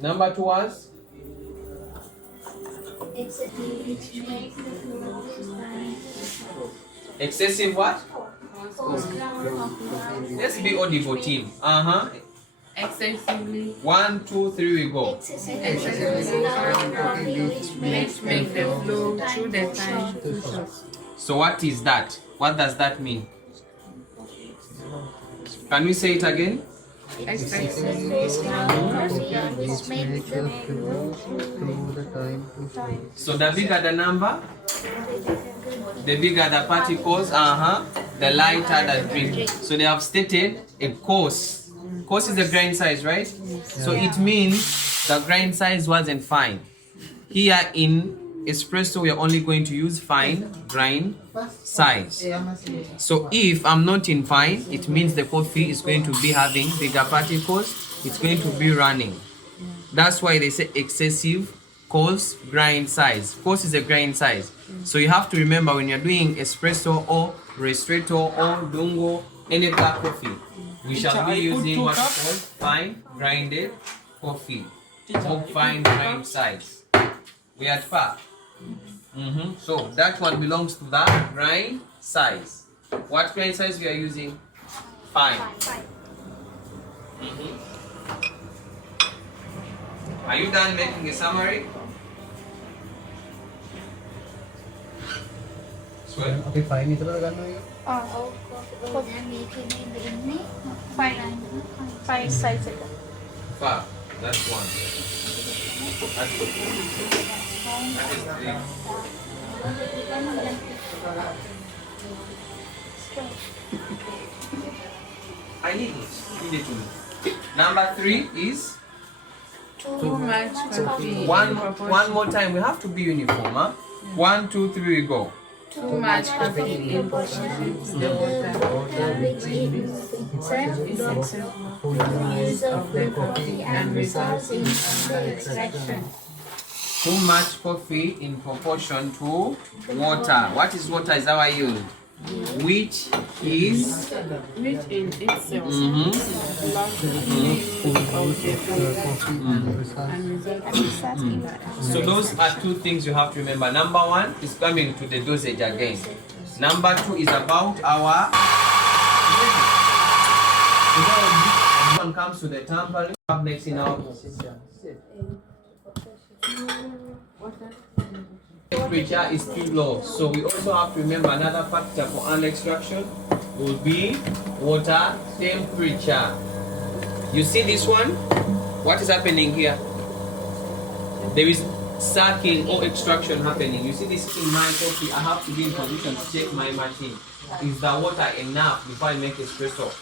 Number 2 was? Excessive what? Let's be audible, team. Excessively. 1, 2, 3, we go. Excessively. Which make the flow through the time too short. So what is that? What does that mean? Can we say it again? So the bigger the number, the bigger the particles, the lighter the drink. So they have stated a coarse. Coarse is the grain size, right? So it means the grain size wasn't fine. Here in espresso, we are only going to use fine grain size. So if I'm not in fine, it means the coffee is going to be having bigger particles. It's going to be running. That's why they say excessive coarse grain size. Coarse is a grain size. So you have to remember when you're doing espresso or ristretto or dungo, any black coffee, we shall be using what is called fine grinded coffee or fine grain size. We are far. So that one belongs to the grind size. What grain size we are using? Fine. Are you done making a summary? Swear. Okay, fine. Ito talaga ano yun? Fine size. Far. That's 1. That's 2. That is 3. I need it. Give it to me. Number 3 is Too much coffee. one more time. We have to be uniform, huh? 1, 2, 3, we go. Too much coffee in proportion to the water, which is excessive use of the coffee and results in the extraction. Too much coffee in proportion to water. What is water? Is our yield, which is Which in itself blocks the use of the coffee and results in the So those are 2 things you have to remember. Number 1 is coming to the dosage again. Number 2 is about our. This one comes to the tampering. Next in our temperature is too low. So we also have to remember another factor for an extraction will be water temperature. You see this one? What is happening here? There is sucking or extraction happening. You see this in my coffee. I have to be in position to check my machine. Is the water enough before I make espresso?